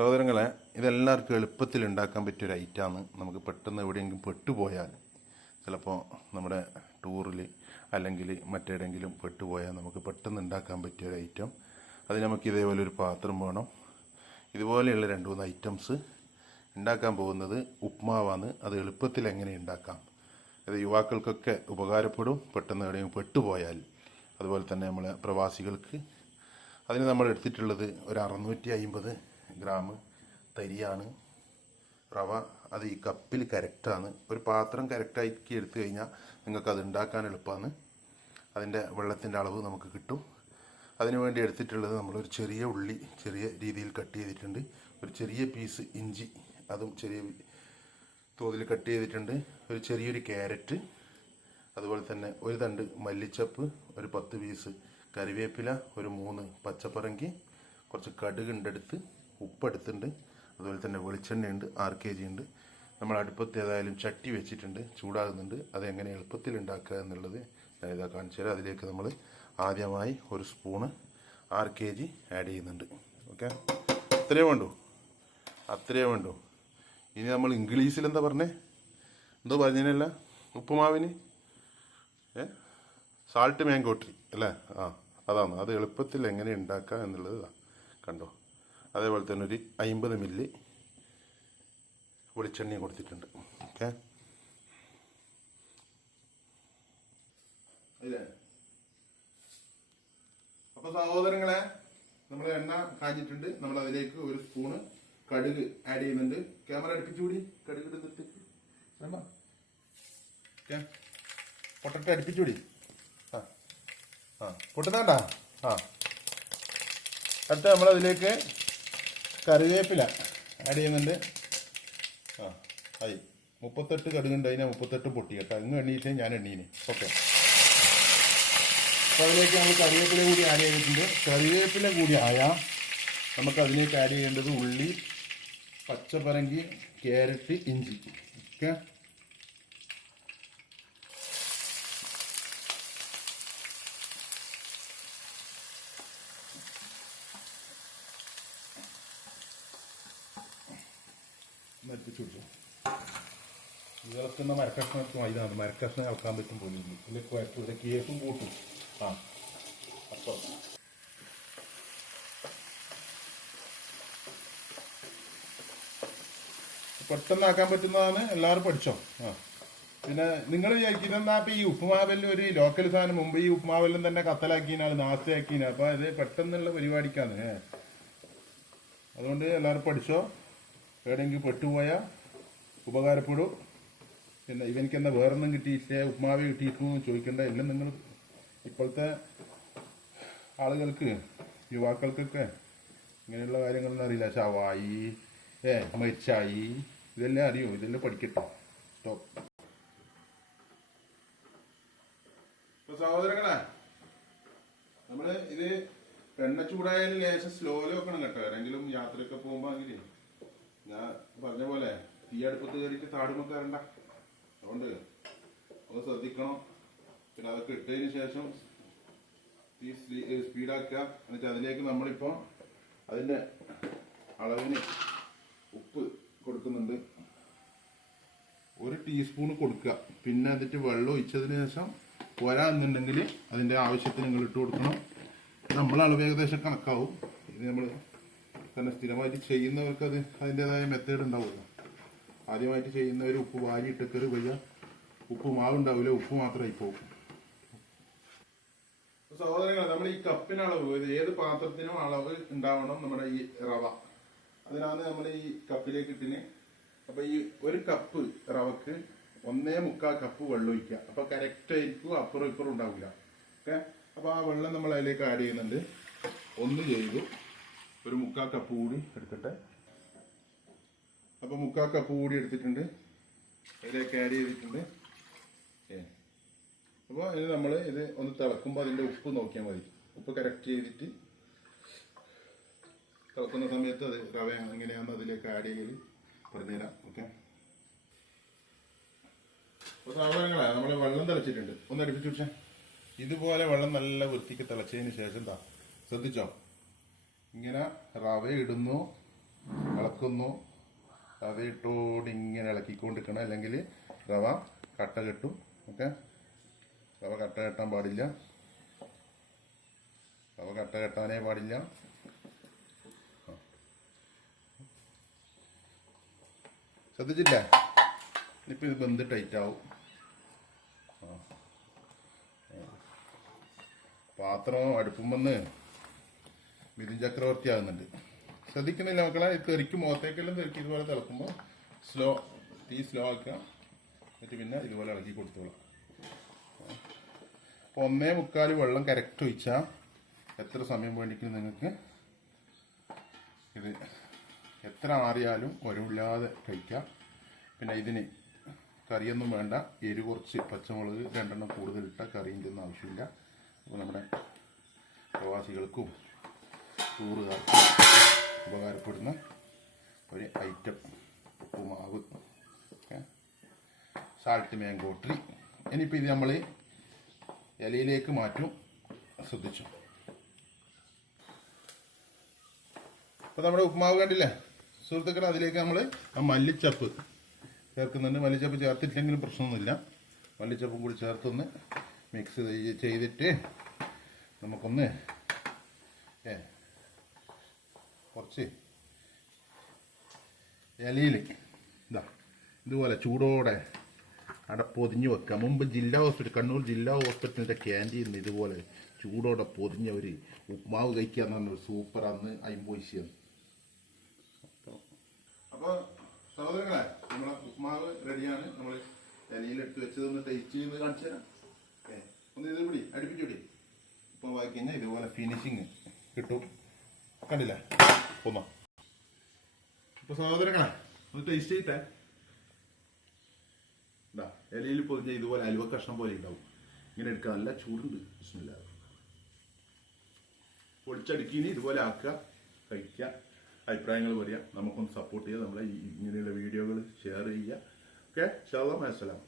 സഹോദരങ്ങളെ ഇതെല്ലാവർക്കും എളുപ്പത്തിൽ ഉണ്ടാക്കാൻ പറ്റിയൊരു ഐറ്റമാണ്. നമുക്ക് പെട്ടെന്ന് എവിടെയെങ്കിലും പെട്ടുപോയാൽ ചിലപ്പോൾ നമ്മുടെ ടൂറിൽ അല്ലെങ്കിൽ മറ്റേടെങ്കിലും പെട്ടുപോയാൽ നമുക്ക് പെട്ടെന്ന് ഉണ്ടാക്കാൻ പറ്റിയൊരു ഐറ്റം. അത് നമുക്ക് ഇതേപോലെ ഒരു പാത്രം വേണം. ഇതുപോലെയുള്ള രണ്ട് മൂന്ന് ഐറ്റംസ് ഉണ്ടാക്കാൻ പോകുന്നത് ഉപ്മാവാണ്. അത് എളുപ്പത്തിൽ എങ്ങനെ ഉണ്ടാക്കാം? അത് യുവാക്കൾക്കൊക്കെ ഉപകാരപ്പെടും. പെട്ടെന്ന് എവിടെയെങ്കിലും പെട്ടുപോയാൽ. അതുപോലെ തന്നെ നമ്മളെ പ്രവാസികൾക്ക്. അതിന് നമ്മൾ എടുത്തിട്ടുള്ളത് ഒരു അറുന്നൂറ്റി അമ്പത് ഗ്രാം തരിയാണ്. റവ അത് ഈ കപ്പിൽ കറക്റ്റാണ് ഒരു പാത്രം കറക്റ്റാക്കി എടുത്തു കഴിഞ്ഞാൽ നിങ്ങൾക്ക് അത് ഉണ്ടാക്കാൻ എളുപ്പമാണ്. അതിന്റെ വെള്ളത്തിന്റെ അളവ് നമുക്ക് കിട്ടും. അതിനു വേണ്ടി എടുത്തിട്ടുള്ളത് നമ്മളൊരു ചെറിയ ഉള്ളി ചെറിയ രീതിയിൽ കട്ട് ചെയ്തിട്ടുണ്ട്. ഒരു ചെറിയ പീസ് ഇഞ്ചി അതും ചെറിയ തോതിൽ കട്ട് ചെയ്തിട്ടുണ്ട്. ഒരു ചെറിയൊരു ക്യാരറ്റ് അതുപോലെ തന്നെ ഒരു തണ്ട് മല്ലിച്ചപ്പ് ഒരു പത്ത് പീസ് കറിവേപ്പില ഒരു മൂന്ന് പച്ചപ്പറങ്കി കുറച്ച് കടുക് ഉണ്ടെടുത്ത് ഉപ്പെടുത്തുണ്ട് അതുപോലെ തന്നെ വെളിച്ചെണ്ണയുണ്ട് ആറ് കെ ജി ഉണ്ട് നമ്മൾ അടുപ്പത്ത് ഏതായാലും ചട്ടി വെച്ചിട്ടുണ്ട് ചൂടാകുന്നുണ്ട്. അതെങ്ങനെ എളുപ്പത്തിൽ ഉണ്ടാക്കുക എന്നുള്ളത് ഞാൻ ഇതാ കാണിച്ചു തരാം. അതിലേക്ക് നമ്മൾ ആദ്യമായി ഒരു സ്പൂണ് ആറ് കെ ജി ആഡ് ചെയ്യുന്നുണ്ട്. ഓക്കെ അത്രയേ വേണ്ടൂ. അത്രയേ വേണ്ടൂ. ഇനി നമ്മൾ ഇംഗ്ലീഷിൽ എന്താ പറഞ്ഞേ? എന്തോ പറഞ്ഞതിനല്ല ഉപ്പുമാവിന്? ഏ? സാൾട്ട് മാങ്കോട്രി അല്ലേ? ആ അതാണ്. അത് എളുപ്പത്തിൽ എങ്ങനെ ഉണ്ടാക്കുക എന്നുള്ളത് കണ്ടോ? അതേപോലെ തന്നെ ഒരു അമ്പത് മില്ലി വെളിച്ചെണ്ണയും കൊടുത്തിട്ടുണ്ട്. ഓക്കെ? അപ്പൊ സഹോദരങ്ങളെ നമ്മൾ എണ്ണ കാഞ്ഞിട്ടുണ്ട്. നമ്മൾ അതിലേക്ക് ഒരു സ്പൂണ് കടുക് ആഡ് ചെയ്യുന്നുണ്ട്. ക്യാമറ അടുപ്പിച്ചുകൂടി കടുക് എടുത്തിട്ട് ഓക്കെ? അടുപ്പിച്ചുകൂടി ആ. ആ. പൊട്ടുന്നാണ്ടാ ആ. അടുത്ത നമ്മൾ അതിലേക്ക് കറിവേപ്പില ആഡ് ചെയ്യുന്നുണ്ട്. ആ ആയി. മുപ്പത്തെട്ട് കടുകുണ്ട് അതിനെ മുപ്പത്തെട്ട് പൊട്ടി കേട്ടോ. ഇങ്ങ് എണ്ണീറ്റേ ഞാൻ എണ്ണീന്. ഓക്കെ. അപ്പോൾ അതിലേക്ക് നമ്മൾ കറിവേപ്പില കൂടി ആഡ് ചെയ്തിട്ടുണ്ട്. കറിവേപ്പില കൂടി ആയാൽ നമുക്ക് അതിലേക്ക് ആഡ് ചെയ്യേണ്ടത് ഉള്ളി പച്ചപ്പരങ്കി ക്യാരറ്റ് ഇഞ്ചി. ഓക്കെ? മരപ്പിച്ചു കൊടുത്തു ഇളക്കുന്ന മരക്കഷ്ണമൊക്കെ ഇതാണ് മരക്കഷ്ണം ഇളക്കാൻ പറ്റും പോലും ഇതിൽ കുഴപ്പം ഇതിൽ കേസും കൂട്ടും ആ. അപ്പം. പെട്ടെന്നാക്കാൻ പറ്റുന്നതാണ് എല്ലാവരും പഠിച്ചോ? ആ. പിന്നെ നിങ്ങൾ വിചാരിക്കുന്നത് എന്താ ഇപ്പം ഈ ഉപ്പുമാവെല്ലാം ഒരു ലോക്കൽ സാധനം മുമ്പ് ഈ ഉപ്പുമാവെല്ലാം തന്നെ കത്തലാക്കിനാണ് നാസ്തയാക്കിന അപ്പൊ അത് പെട്ടെന്നുള്ള പരിപാടിക്കാണ്. അതുകൊണ്ട് എല്ലാവരും പഠിച്ചോ? എവിടെയെങ്കിലും പെട്ടുപോയാൽ ഉപകാരപ്പെടും. പിന്നെ ഇവനിക്ക് എന്താ വേറൊന്നും കിട്ടിയിട്ടില്ല ഉപ്മാവ് കിട്ടിയിട്ടു ചോദിക്കേണ്ട. എല്ലാം നിങ്ങൾ ഇപ്പോഴത്തെ ആളുകൾക്ക് യുവാക്കൾക്കൊക്കെ ഇങ്ങനെയുള്ള കാര്യങ്ങളൊന്നും അറിയില്ല. ഷവായി ഏ മരിച്ചായി. ഇതെല്ലാം അറിയോ? ഇതെല്ലാം പഠിക്കട്ടെ. സ്റ്റോപ്പ് സഹോദരങ്ങളെ നമ്മൾ ഇത് എണ്ണ ചൂടായാലും ലേശം സ്ലോയിൽ വെക്കണം കേട്ടോ. ആരെങ്കിലും യാത്രയൊക്കെ പോകുമ്പോ അങ്ങനെ ഞാൻ പറഞ്ഞ പോലെ തീ അടുപ്പത്ത് കയറിയിട്ട് താടുമ്പോ കയറണ്ട. അതുകൊണ്ട് ഒന്ന് ശ്രദ്ധിക്കണം. പിന്നെ അതൊക്കെ ഇട്ടതിന് ശേഷം തീ സ്പീഡാക്കുക. എന്നിട്ട് അതിലേക്ക് നമ്മളിപ്പോ അതിന്റെ അളവിന് ഉപ്പ് കൊടുക്കുന്നുണ്ട്. ഒരു ടീസ്പൂൺ കൊടുക്കുക. പിന്നെ എന്നിട്ട് വെള്ളം ഒഴിച്ചതിന് ശേഷം പോരാന്നുണ്ടെങ്കിൽ അതിന്റെ ആവശ്യത്തിന് നിങ്ങൾ ഇട്ട് കൊടുക്കണം. നമ്മൾ ഏകദേശം കണക്കാവും. ഇത് നമ്മൾ തന്നെ സ്ഥിരമായിട്ട് ചെയ്യുന്നവർക്ക് അത് അതിന്റെതായ മെത്തേഡ് ഉണ്ടാവുമല്ലോ. ആദ്യമായിട്ട് ചെയ്യുന്നവർ ഉപ്പ് വാരി കയറി വയ്യ ഉപ്പ് മാവുണ്ടാവില്ല ഉപ്പ് മാത്രമായി പോകും. സഹോദരങ്ങൾ നമ്മൾ ഈ കപ്പിന് അളവ് ഏത് പാത്രത്തിനും അളവ് ഉണ്ടാവണം നമ്മുടെ ഈ റവ. അതിനാണ് നമ്മൾ ഈ കപ്പിലേക്ക് ഇട്ടിന്. അപ്പൊ ഈ ഒരു കപ്പ് റവക്ക് ഒന്നേ മുക്കാൽ കപ്പ് വെള്ളം ഒഴിക്കുക. അപ്പൊ കറക്റ്റ് ആയിരിക്കും അപ്പുറം ഇപ്പുറം ഉണ്ടാവില്ല. ഓക്കെ? അപ്പൊ ആ വെള്ളം നമ്മൾ അതിലേക്ക് ആഡ് ചെയ്യുന്നുണ്ട്. ഒന്ന് ചെയ്തു. ഒരു മുക്കാൽ കപ്പ് കൂടി എടുക്കട്ടെ അപ്പോൾ മുക്കാൽ കപ്പ് കൂടി എടുത്തിട്ടുണ്ട്. അതിലേക്ക് ആഡ് ചെയ്തിട്ടുണ്ട്. ഏ. അപ്പോൾ ഇത് നമ്മൾ ഇത് ഒന്ന് തിളക്കുമ്പോൾ അതിന്റെ ഉപ്പ് നോക്കിയാൽ മതി. ഉപ്പ് കറക്റ്റ് ചെയ്തിട്ട് തിളക്കുന്ന സമയത്ത് അത് റവ എങ്ങനെയാണെന്ന് അതിലേക്ക് ആഡ് ചെയ്യൽ പറഞ്ഞുതരാം ഓക്കെ അപ്പോൾ സാധനങ്ങളെ നമ്മൾ വെള്ളം തിളച്ചിട്ടുണ്ട്. ഒന്ന് അടുപ്പിച്ചു പക്ഷേ ഇതുപോലെ വെള്ളം നല്ല വൃത്തിക്ക് തിളച്ചതിന് ശേഷം എന്താ ശ്രദ്ധിച്ചോ? ഇങ്ങനെ റവ ഇടുന്നു ഇളക്കുന്നു. റവ ഇട്ടോട് ഇങ്ങനെ ഇളക്കിക്കൊണ്ടിരിക്കണം. അല്ലെങ്കിൽ റവ കട്ട കെട്ടും. ഓക്കെ? റവ കട്ട കെട്ടാൻ പാടില്ല. റവ കട്ട കെട്ടാനേ പാടില്ല. ശ്രദ്ധിച്ചില്ല? ഇപ്പം ഇത് ബന്ധ് ടൈറ്റ് ആവും. ആ. പാത്രം പാത്രം അടുപ്പുമെന്ന് മിഥുൻ ചക്രവർത്തി ആകുന്നുണ്ട് ശ്രദ്ധിക്കുന്നില്ല മക്കളെ ഇത് തെറിക്കും മുഖത്തേക്കെല്ലാം തെറിക്ക്. ഇതുപോലെ തിളക്കുമ്പോൾ സ്ലോ തീ സ്ലോ ആക്കുക. എന്നിട്ട് പിന്നെ ഇതുപോലെ ഇളക്കി കൊടുത്തോളാം. അപ്പോൾ ഒന്നേ മുക്കാൽ വെള്ളം കരക്റ്റ് ഒഴിച്ചാൽ എത്ര സമയം വേണ്ടിക്കും നിങ്ങൾക്ക്? ഇത് എത്ര ആറിയാലും കുരവില്ലാതെ കഴിക്കാം. പിന്നെ ഇതിന് കറിയൊന്നും വേണ്ട. എരി കുറച്ച് പച്ചമുളക് രണ്ടെണ്ണം കൂടുതലിട്ട കറിന്റെ ഒന്നും ആവശ്യമില്ല. അപ്പോൾ നമ്മുടെ പ്രവാസികൾക്കും ടൂറുകാർക്കും ഉപകാരപ്പെടുന്ന ഒരു ഐറ്റം ഉപ്പുമാവ്. സാൾട്ട് ട്രീ ഇനിയിപ്പോൾ ഇത് നമ്മൾ ഇലയിലേക്ക് മാറ്റും. ശ്രദ്ധിച്ചു. അപ്പോൾ നമ്മുടെ ഉപ്പുമാവ് കണ്ടില്ലേ? സുഹൃത്തുക്കളെ അതിലേക്ക് നമ്മൾ ആ മല്ലിച്ചപ്പ് ചേർക്കുന്നുണ്ട്. മല്ലിച്ചപ്പ് ചേർത്തിട്ടില്ലെങ്കിലും പ്രശ്നമൊന്നുമില്ല. മല്ലിച്ചപ്പും കൂടി ചേർത്തൊന്ന് മിക്സ് ചെയ്തിട്ട് നമുക്കൊന്ന് കുറച്ച് ഇലയിൽ ഇതാ ഇതുപോലെ ചൂടോടെ അവിടെ പൊതിഞ്ഞ് വെക്കുക. മുമ്പ് ജില്ലാ ഹോസ്പിറ്റൽ കണ്ണൂർ ജില്ലാ ഹോസ്പിറ്റലിന്റെ ക്യാന്റീനിൽ ഇതുപോലെ ചൂടോടെ പൊതിഞ്ഞ ഒരു ഉപ്മാവ് കഴിക്കുക എന്ന് പറഞ്ഞൊരു സൂപ്പർ അന്ന് അയിമ്പോയിസിയാണ് അപ്പോൾ സഹോദരങ്ങളെ നമ്മളെ ഉപ്മാവ് റെഡിയാണ് നമ്മൾ ഇലയിലെടുത്ത് വെച്ചത് ഒന്ന് ടേസ്റ്റ് ചെയ്ത് കാണിച്ചു തരാം. ഒന്ന് ഇത് പിടി അടുപ്പിച്ചുപിടി ഇപ്പോൾ വാക്കി കഴിഞ്ഞാൽ ഇതുപോലെ ഫിനിഷിങ് കിട്ടും. കണ്ടില്ലേ? ഒന്നോ ഇപ്പൊ സഹോദരങ്ങളെ ഒന്ന് ടേസ്റ്റ് ചെയ്തിട്ടേ ഇതാ ഇലയിൽ പൊതിഞ്ഞ ഇതുപോലെ അലുവ കഷ്ണം പോലെ ഉണ്ടാവും. ഇങ്ങനെ എടുക്കാൻ നല്ല ചൂടുണ്ട് പ്രശ്നമില്ല പൊളിച്ചടുക്കിന് ഇതുപോലെ ആക്കുക കഴിക്കുക അഭിപ്രായങ്ങൾ പറയാം. നമുക്കൊന്ന് സപ്പോർട്ട് ചെയ്യുക നമ്മളെ ഇങ്ങനെയുള്ള വീഡിയോകൾ ഷെയർ ചെയ്യുക. ഓക്കെ ഷാ അസ്സലാം.